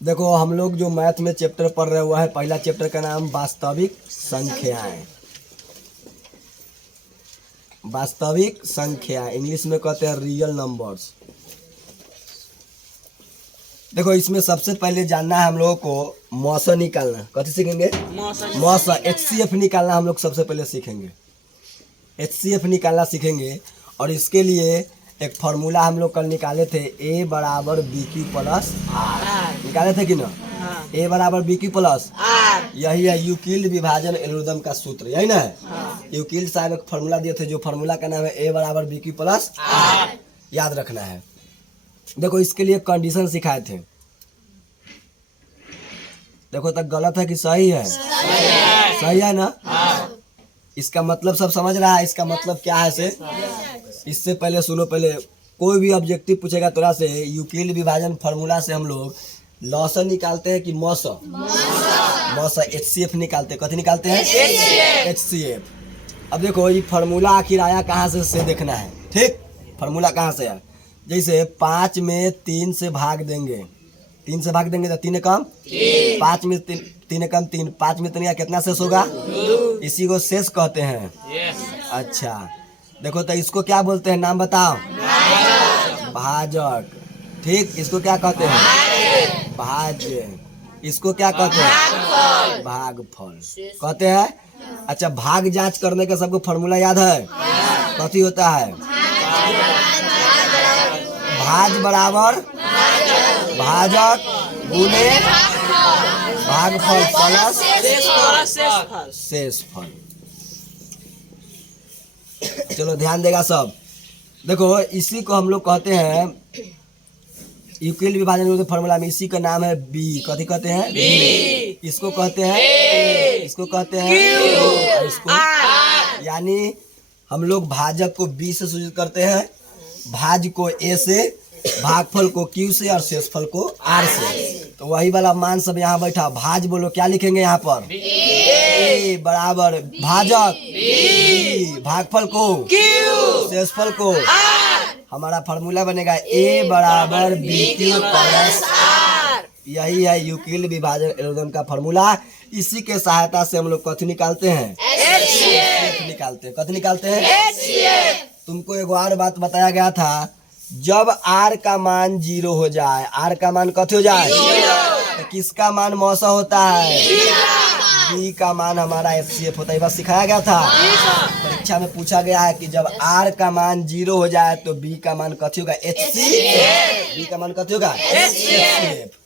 देखो हम लोग जो मैथ में चैप्टर पढ़ रहे हुआ है, पहला चैप्टर का नाम वास्तविक संख्याएं। वास्तविक संख्या इंग्लिश में कहते हैं रियल नंबर्स। देखो इसमें सबसे पहले जानना है हम लोगों को मौसा निकालना। कथी सीखेंगे? मौसा, HCF निकालना हम लोग सबसे पहले सीखेंगे। HCF निकालना सीखेंगे और इसके लिए एक फार्मूला हम लोग कल निकाले थे, A बराबर BQ प्लस R। निकाले थे कि ना? A बराबर BQ प्लस R। यही है यूक्लिड विभाजन एल्गोरिथम का सूत्र, यही ना है? यूक्लिड साहब एक फार्मूला दिए थे, जो फार्मूला का नाम है A बराबर BQ प्लस R। याद रखना है। देखो इसके लिए कंडीशन सिखाए थे। देखो तक गलत है कि सही है? सही है ना? इसका मतलब सब समझ रहा है? इसका मतलब क्या है से? इससे पहले सुनो, पहले कोई भी ऑब्जेक्टिव पूछेगा तोरा से, यूक्लिड विभाजन फार्मूला से हम लोग लॉसन निकालते हैं कि मौसा? मौसा। HCF निकालते हैं। कथी निकालते हैं? HCF। अब देखो ये फार्मूला आखिर आया कहाँ से देखना है, ठीक? फार्मूला कहाँ से आया? जैसे 5 में 3 से भाग देंगे, 3 से भाग देंगे तो 3 कम 5 में 3 कम 3, 5 में 3 कितना शेष होगा? इसी को शेष कहते हैं। अच्छा देखो तो इसको क्या बोलते हैं, नाम बताओ? भाजक। ठीक, इसको क्या कहते हैं? भाज्य। इसको क्या कहते हैं? भागफल कहते हैं। अच्छा भाग जांच करने का सबको फॉर्मूला याद है? कथी होता है? भाज बराबर भाजक गुने भागफल प्लस शेषफल। चलो ध्यान देगा सब। देखो इसी को हम लोग कहते हैं यूक्लिड विभाजन फार्मूला में, इसी का नाम है B। कथी कहते हैं? B। इसको कहते हैं A। इसको कहते हैं इसको R। यानी हम लोग भाजक को B से सूचित करते हैं, भाज को A से, भागफल को Q से और शेषफल को R से। तो वही वाला मान सब यहाँ बैठा। भाज बोलो क्या लिखेंगे यहाँ पर? A बराबर भाजक B, भागफल को Q, शेषफल को R। हमारा फार्मूला बनेगा A बराबर BQ प्लस R। यही है यूक्लिड विभाजन एल्गोरिथम का फार्मूला। इसी के सहायता से हम लोग कथी निकालते हैं? HCF निकालते हैं। कथी निकालते हैं? HCF। तुमको एक और बात बताया गया था, जब R का मान 0 हो जाए, R का मान कथी हो जाए? तो किसका मान मौसा होता है? B का मान हमारा HCF होता है। बस सिखाया गया था, परीक्षा में पूछा गया है कि जब R का मान 0 हो जाए तो B का मान कथी होगा? HCF। B का मान कथी होगा? HCF।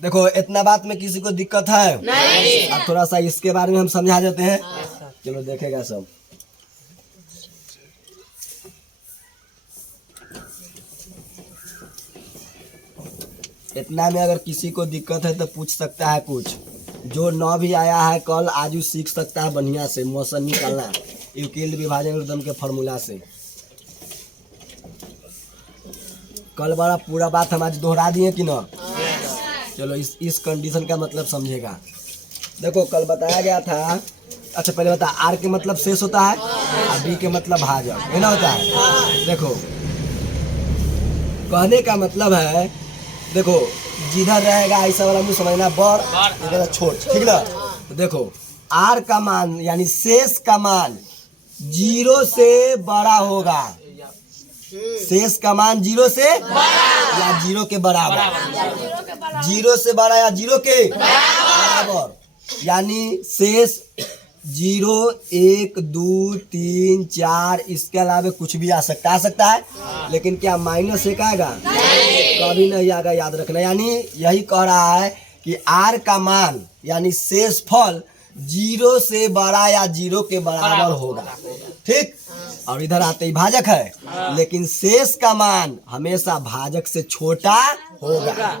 देखो इतना बात में किसी को दिक्कत है? नहीं। अब थोड़ा सा इसके बारे में हम समझा देते हैं। चलो देखेगा सब। इतना में अगर किसी को दिक्कत है तो पूछ सकता है कुछ। जो न भी आया है कल, आज भी सीख सकता है बढ़िया से मौसा निकालना यूक्लिड विभाजन एल्गोरिथम के फार्मूला से। कल बड़ा पूरा बात हम आज दोहरा दिए कि ना? चलो इस कंडीशन का मतलब समझेगा। देखो कल बताया गया था। अच्छा पहले बता, R के मतलब शेष होता है और B के मतलब भाजक, है ना होता है? देखो कहने का मतलब है, देखो जिधर रहेगा ऐसा वाला मुझे समझना, बड़ इधर छोट, ठीक ना? तो देखो R का मान यानी शेष का मान 0 से बड़ा होगा। शेष का मान 0 से या 0 के बराबर, 0 से बड़ा या 0 के बराबर। यानी शेष 0, 1, 2, 3, 4 इसके अलावा कुछ भी आ सकता है, लेकिन क्या -1 आएगा? कभी नहीं आएगा, याद रखना। यानी यही कह रहा है कि R का मान यानी शेषफल 0 से बड़ा या 0 के बराबर होगा, ठीक? और इधर आते ही भाजक है, लेकिन शेष का मान हमेशा भाजक से छोटा होगा।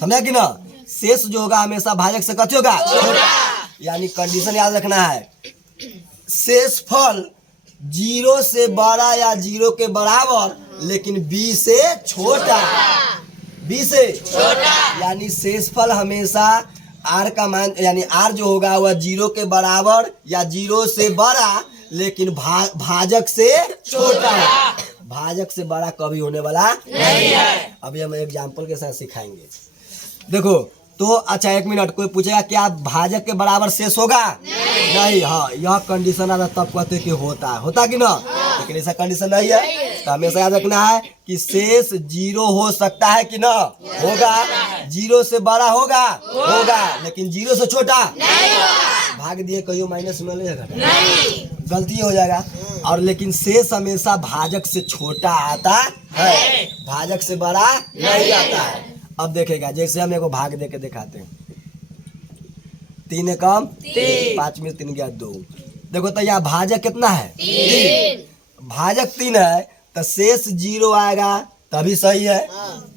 समझा कि ना? शेष जो होगा हमेशा भाजक से कथी होगा? छोटा। यानी कंडीशन याद रखना है, शेषफल 0 से बड़ा या 0 के बराबर, लेकिन B से छोटा। B से छोटा यानी शेषफल हमेशा R का मान यानी R जो होगा वह 0 के बराबर या 0 से बड़ा, लेकिन भाजक से छोटा है। भाजक से बड़ा कभी होने वाला नहीं है। अभी हम एग्जाम्पल के साथ सिखाएंगे। देखो तो अच्छा 1 मिनट, कोई पूछेगा क्या भाजक के बराबर शेष होगा? नहीं। हाँ, यह कंडीशन आता तब कहते कि होता कि ना, लेकिन ऐसा कंडीशन नहीं है। तो हमेशा याद रखना है कि शेष 0 हो सकता है कि ना होगा, 0 से बड़ा होगा, लेकिन 0 से छोटा भाग दिए कहियो माइनस में ले नहीं, गलती हो जाएगा। और लेकिन शेष हमेशा भाजक से छोटा आता है, भाजक से बड़ा नहीं आता है। अब देखेगा, जैसे हम एगो भाग दे के दिखाते हैं, 3 कम 5 में 3 गया 2। देखो तो यहाँ भाजक कितना है? 3। भाजक 3 है तो शेष 0 आएगा तभी सही है,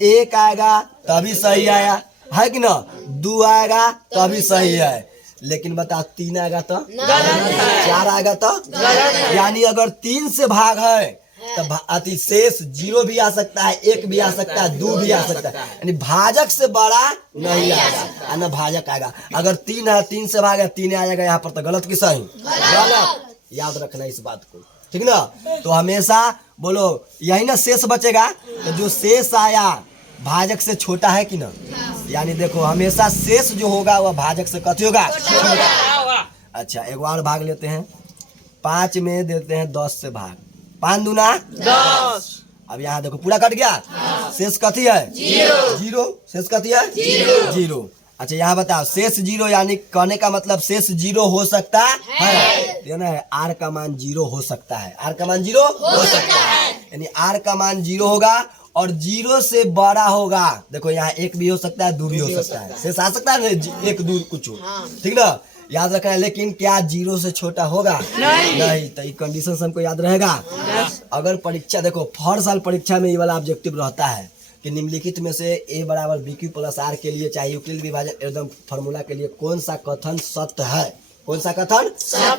1 आएगा तभी सही आया है कि ना, 2 आएगा तभी सही है। लेकिन बताओ 3 आएगा तो गलत है, 4 आएगा तो गलत है। यानी अगर 3 से भाग है तो अति शेष 0 भी आ सकता है, 1 भी आ सकता है, 2 भी आ सकता है, यानी भाजक से बड़ा नहीं आएगा, ना भाजक आएगा। अगर 3 है, 3 से भाग है, 3 आ जाएगा यहाँ पर, तो गलत कि सही? गलत। याद रखना इस बात को, ठीक ना। तो हमेशा बोलो यही ना शेष बचेगा, तो जो शेष आया भाजक से छोटा है कि ना, यानी देखो हमेशा शेष जो होगा वह भाजक से कथी होगा? अच्छा एक और भाग लेते हैं, 5 में देते हैं 10 से भाग, 5 दूना 10। अब यहाँ देखो पूरा कट गया, शेष कथी है? 0। शेष कथी है? 0। अच्छा यहाँ बताओ शेष 0, यानी कहने का मतलब शेष 0 हो सकता है ना, आर का मान 0 हो सकता है, आर का मान 0 हो सकता है, यानी आर का मान 0 होगा और 0 से बड़ा होगा। देखो यहाँ 1 भी हो सकता है, 2 भी हो सकता है, शेष आ सकता है 1 2 कुछ, ठीक ना, याद रखना है। लेकिन क्या 0 से छोटा होगा? नहीं। तो ये कंडीशन हमको याद रहेगा। अगर परीक्षा देखो हर साल परीक्षा में ये वाला ऑब्जेक्टिव रहता है कि निम्नलिखित में से A बराबर BQ प्लस R के लिए चाहे यूक्लिड विभाजन एकदम फॉर्मूला के लिए कौन सा कथन सत्य है, कौन सा कथन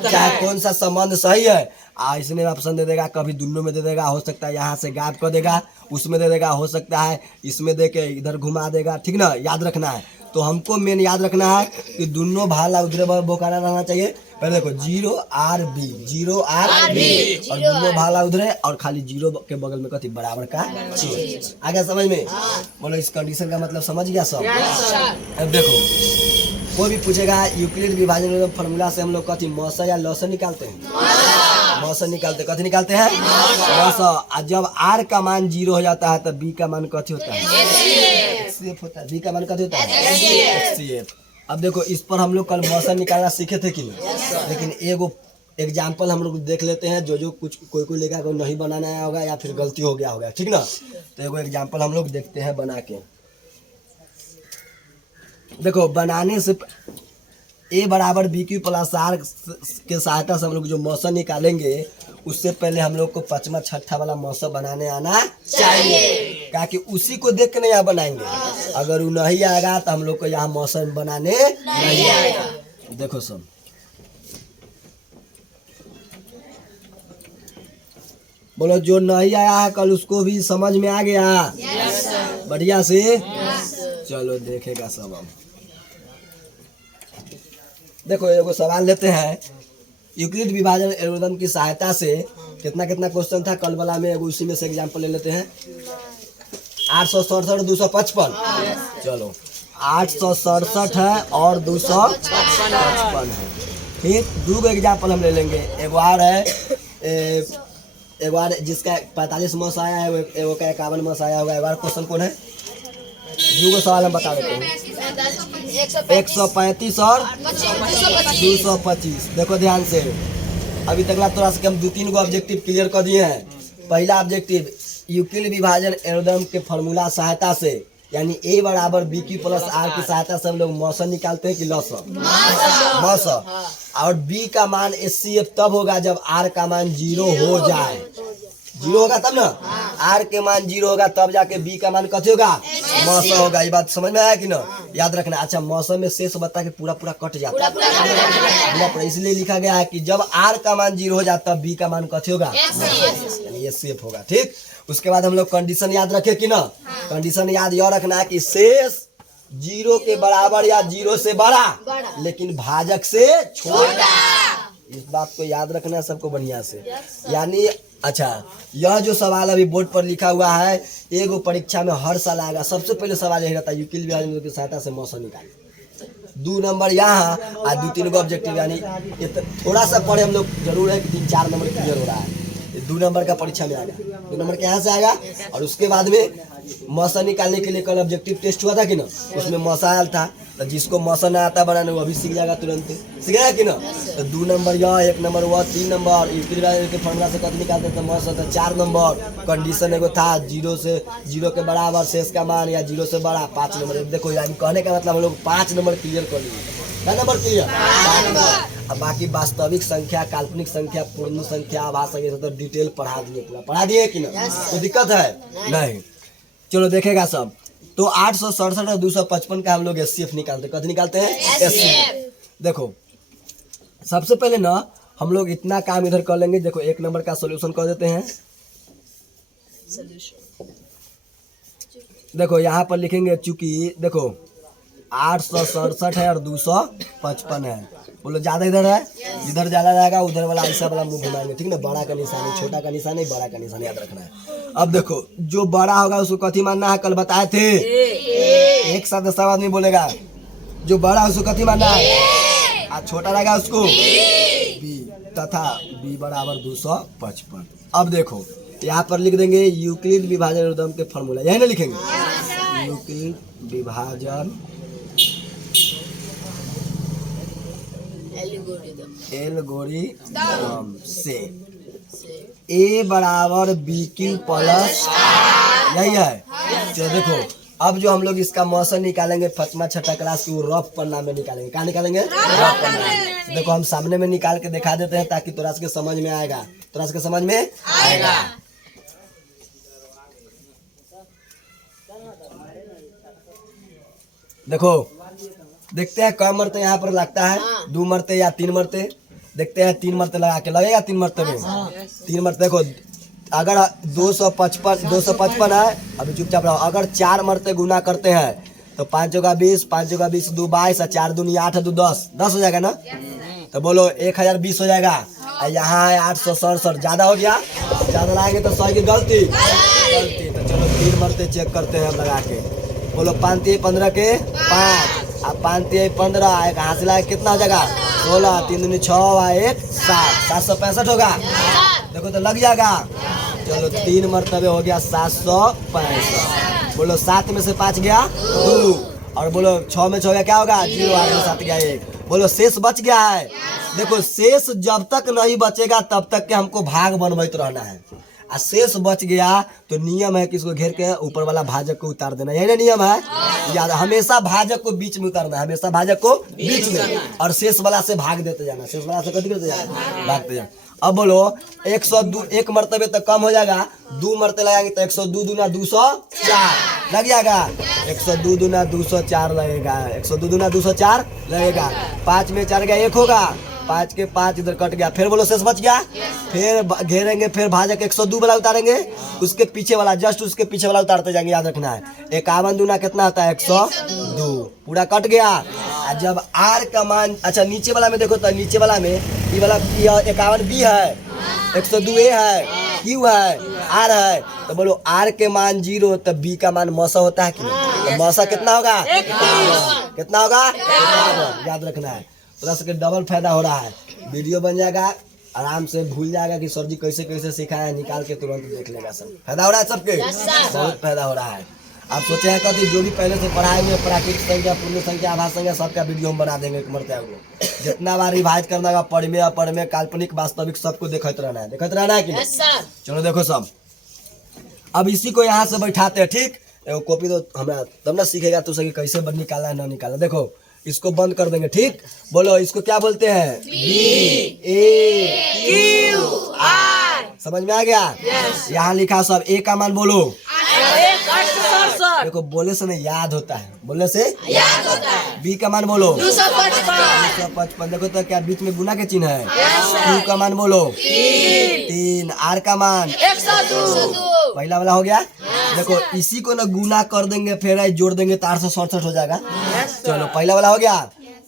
चाहे कौन सा संबंध सही है। इसमें ऑप्शन दे देगा, कभी दोनों में दे देगा, हो सकता है यहाँ से गायब कर देगा, उसमें दे देगा, हो सकता है इसमें दे के इधर घुमा देगा, ठीक ना, याद रखना है। तो हमको मेन याद रखना है कि दोनों भाला उधरे बोकारा रहना चाहिए। पहले देखो 0 R B, 0 R B, और दोनों भाला उधरे और खाली 0 के बगल में कथी बराबर का चीज। आ गया समझ में? बोलो इस कंडीशन का मतलब समझ गया सब? अब देखो कोई भी पूछेगा यूक्लिड विभाजन फॉर्मूला से हम लोग कथी मौसा या लौसा निकालते हैं? मौसा निकालते, कथी निकालते हैं? मौसा। जब R का मान 0 हो जाता है तो B का मान कथी होता है? HCF होता है। B का मान कथी होता है? HCF। अब देखो इस पर हम लोग कल मौसा निकालना सीखे थे कि नहीं, लेकिन एगो एग्जाम्पल हम लोग देख लेते हैं, जो कुछ कोई लेगा कोई नहीं बनाना आया होगा या फिर गलती हो गया होगा, ठीक ना। तो एगो एग्जाम्पल हम लोग देखते हैं बना के। देखो बनाने से A बराबर BQ प्लस R के सहायता से हम लोग जो मौसा निकालेंगे उससे पहले हम लोग को 5वां 6ठा वाला मौसा बनाने आना चाहिए, क्या कि उसी को देख के नहीं यहाँ बनाएंगे। अगर वो नहीं आएगा तो हम लोग को यहाँ मौसा बनाने नहीं आएगा। देखो सब बोलो जो नहीं आया है कल उसको भी समझ में आ गया? बढ़िया से चलो देखेगा सब। अब देखो एगो सवाल लेते हैं, यूक्लिड विभाजन एल्गोरिथम की सहायता से कितना क्वेश्चन था कल वाला में, एगो उसी में से एग्जांपल ले लेते हैं। 867 255, चलो 867 है और 255 है, ठीक। 2 एग्जांपल हम ले लेंगे, एगो और है एगो और जिसका 45 मौस आया है, एगो का 51 मौस आया होगा। एगो और क्वेश्चन कौन है? 2 सवाल हम बता देते हैं, 135 और 225। देखो ध्यान से, अभी तक थोड़ा सा हम 2-3 गो ऑब्जेक्टिव क्लियर कर दिए हैं। पहला ऑब्जेक्टिव यूक्लिड विभाजन एल्गोरिथम के फॉर्मूला सहायता से, यानी A बराबर BQ प्लस R की सहायता से हम लोग मौसा निकालते हैं कि लौसा? मौसा। और B का मान HCF तब होगा जब R का मान 0 हो जाए, 0 होगा तब ना, R के मान 0 होगा तब जाके B का मान कथी होगा? मौसा होगा। ये बात समझ में आया कि ना? याद रखना। अच्छा मौसम में शेष बता के पूरा कट जाता है, इसलिए लिखा गया है कि जब R का मान 0 हो जाता तब B का मान कथी होगा? यानी HCF होगा, ठीक। उसके बाद हम लोग कंडीशन याद रखे कि ना? कंडीशन याद यह रखना है कि शेष 0 के बराबर या 0 से बड़ा लेकिन भाजक से छोटा। इस बात को याद रखना है सबको बढ़िया से। यानी अच्छा, यह जो सवाल अभी बोर्ड पर लिखा हुआ है, एगो परीक्षा में हर साल आएगा। सबसे पहले सवाल यही रहता है, यूक्लिड विभाजन की सहायता से मौसा निकाले। 2 नंबर यहाँ और 2-3 गो ऑब्जेक्टिव, यानी थोड़ा सा पढ़े हम लोग जरूर है कि 3-4 नंबर क्लियर हो रहा है। 2 नंबर का परीक्षा में आएगा, 2 नंबर के यहाँ से आएगा। और उसके बाद में मौसा निकालने के लिए कल ऑब्जेक्टिव टेस्ट हुआ था कि ना, उसमें मौसा आया था। तो जिसको मौसा ना आता बनाने वो अभी सीख जाएगा तुरंत, सीख जाएगा कि ना। तो 2 नंबर यह, 1 नंबर वह, 3 नंबर यूक्लिड के फॉर्मूला से कद निकालते थे मौसा। तो 4 नंबर कंडीशन एगो था, 0 के बराबर शेष का मान या 0 से बड़ा। 5 नंबर देखो, यानी कहने का मतलब हम लोग 5 नंबर क्लियर कर लिए। क्या नंबर क्लियर? 5 नंबर। अब बाकी वास्तविक संख्या, काल्पनिक संख्या, पूर्ण संख्या, आभास संख्या तो डिटेल पढ़ा दिए, पूरा पढ़ा दिए कि ना। तो दिक्कत है नहीं। चलो देखेगा सब। तो 867 और 255 का हम लोग एचसीएफ निकालते हैं। कद निकालते हैं? एचसीएफ। देखो सबसे पहले ना हम लोग इतना काम इधर कर लेंगे। देखो 1 नंबर का सॉल्यूशन कर देते हैं। देखो यहाँ पर लिखेंगे, चूंकि देखो 867 है और 255 है। बोलो ज्यादा इधर है, जिधर ज्यादा रहेगा उधर वाला ऐसा वाला मुंह घुमाएंगे, ठीक ना। बड़ा का निशान, छोटा का निशान, बड़ा का निशान याद रखना है। अब देखो जो बड़ा होगा उसको कथी मानना है, कल बताए थे। एक साथ सब आदमी बोलेगा। जो बड़ा उसको कथी मानना है, और छोटा रहेगा उसको बी, तथा बी बराबर 255। अब देखो यहाँ पर लिख देंगे यूक्लिड विभाजन एल्गोरिथम के फॉर्मूला, यही ना लिखेंगे। यूक्लिड विभाजन एल्गोरिथम से ए बराबर बी क्यू प्लस, यही है। चलो देखो अब जो हम लोग इसका मौसम निकालेंगे 5वां 6ठा क्लास की, वो रफ पन्ना में निकालेंगे। क्या निकालेंगे? रफ पन्ना में। देखो हम सामने में निकाल के दिखा देते हैं ताकि तोरा के समझ में आएगा, तोरा के समझ में आएगा। देखो देखते हैं कम मरते यहाँ पर लगता है, 2 मरते या 3 मरते। देखते हैं 3 मरते लगा के लगेगा, 3 मरते में 3 मरते। देखो अगर 255 है, अभी चुपचाप रहो। अगर 4 मरते गुना करते हैं तो 5 जगह 20, 5 जगह 20, 2 22, 4 दूनी 8, 2 10, 10 हो जाएगा ना। तो बोलो 1020 हो जाएगा। यहाँ है 867, ज्यादा हो गया, ज्यादा लाएंगे तो 100 की गलती। तो चलो 3 मरते चेक करते हैं लगा के। बोलो 5 3 15 के 5, अब 5 3 15, एक हाथ लाए कितना हो जाएगा 16, 3 दूनी 6, 1 7, 765 होगा। देखो तो लग जाएगा। चलो 3 मरतबे हो गया 765। बोलो 7 में से 5 गया 2, और बोलो 6 में 6 गया क्या होगा 0, 8 में 7 गया 1। बोलो शेष बच गया है। देखो शेष जब तक नहीं बचेगा तब तक के हमको भाग बनवाते रहना है। और शेष बच गया तो नियम है कि इसको घेर के ऊपर वाला भाजक को उतार देना, यही ना नियम है। याद, हमेशा भाजक को बीच में उतारना है, हमेशा भाजक को बीच में, और शेष वाला से भाग देते जाना, शेष वाला से कभी करते जाना, भागते जाना। अब बोलो 102, 1 मरतबे तक कम हो जाएगा, 2 मरते लगाएंगे तो 102 दूना 204 लग जाएगा। 102 दूना 204 लगेगा, 102 दूना 204 लगेगा। 5 में 4 गया 1 होगा, 5 के 5 इधर कट गया। फिर बोलो शेष बच गया, फिर घेरेंगे, फिर भाजक 102 वाला उतारेंगे, उसके पीछे वाला, जस्ट उसके पीछे वाला उतारते जाएंगे, याद रखना है। 51 दूना कितना होता है 102, पूरा कट गया। जब आर का मान, अच्छा नीचे वाला में देखो तो नीचे वाला में ये वाला 51 बी है, 102 ए है, क्यू है, आर है। तो बोलो आर के मान 0 तो बी का मान मौसा होता है कि नहीं। तो मौसा कितना होगा, कितना होगा, याद रखना है। थोड़ा सा डबल फायदा हो रहा है, वीडियो बन जाएगा, आराम से भूल जाएगा कि सर जी कैसे कैसे सिखाया है, निकाल के तुरंत देख लेगा। सब फायदा हो रहा है, सबके बहुत फायदा हो रहा है। आप सोचे हैं कभी जो भी पहले से पढ़ाए हुए प्राकृतिक संख्या, पूर्ण संख्या, आभास संख्या, सबका वीडियो हम बना देंगे मरते हुए। जितना बार रिवाइज करना होगा, पढ़ में काल्पनिक वास्तविक सबको देखते रहना है कि नहीं। चलो देखो सब, अब इसी को यहाँ से बैठाते हैं, ठीक। कॉपी तो हमें तब ना सीखेगा तो सही कैसे निकालना है ना निकालना। देखो इसको बंद कर देंगे, ठीक। बोलो इसको क्या बोलते हैं, बी ए क्यू आर, समझ में आ गया। यहाँ लिखा सब। ए का मान बोलो, देखो बोले से नहीं याद होता है, बोलने से याद होता है। बी का मान बोलो 255, देखो तो क्या बीच में गुना के चिन्ह है। क्यू का मान बोलो 3, आर का मान 102, पहला वाला हो गया। देखो इसी को ना गुना कर देंगे, फिर जोड़ देंगे तो 867 हो जाएगा। चलो पहला वाला हो गया।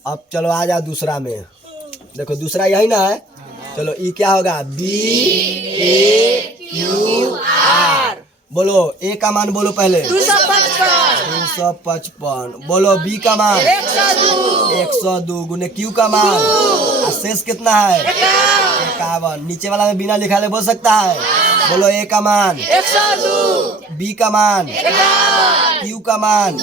अब चलो आ जाओ दूसरा में। देखो दूसरा यही ना है, चलो ई क्या होगा? BAQR। बोलो ए का मान बोलो पहले। 255। बोलो बी का मान 102 गुने क्यू का मान और शेष कितना है? 51। नीचे वाला में बिना लिखा ले बोल सकता है। बोलो ए का मान 102, बी का मान 51, क्यू का मान 2,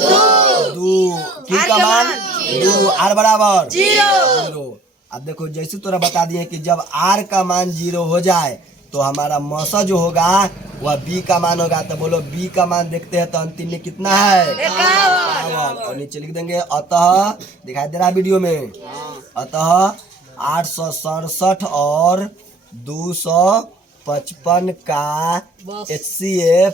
क्यू का मान 2, आर बराबर 0। अब देखो जैसे तोरा बता दिए कि जब आर का मान 0 हो जाए तो हमारा मौसा जो होगा वह बी का मान होगा। तो बोलो बी का मान देखते हैं तो अंतिम में कितना है? 51। और नीचे लिख देंगे अतः, दिखाई दे रहा है वीडियो में, अतः 867 और 255 का HCF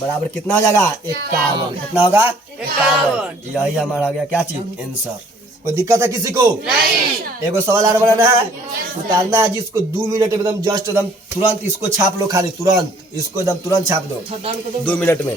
बराबर कितना हो जाएगा? 51। कितना होगा? 51। यही हमारा आ गया क्या चीज? आंसर। कोई दिक्कत है किसी को? नहीं। एगो सवाल और बनाना है, उतारना है जिसको 2 मिनट एकदम जस्ट एकदम तुरंत इसको छाप लो, खाली तुरंत इसको एकदम तुरंत छाप दो 2 मिनट में।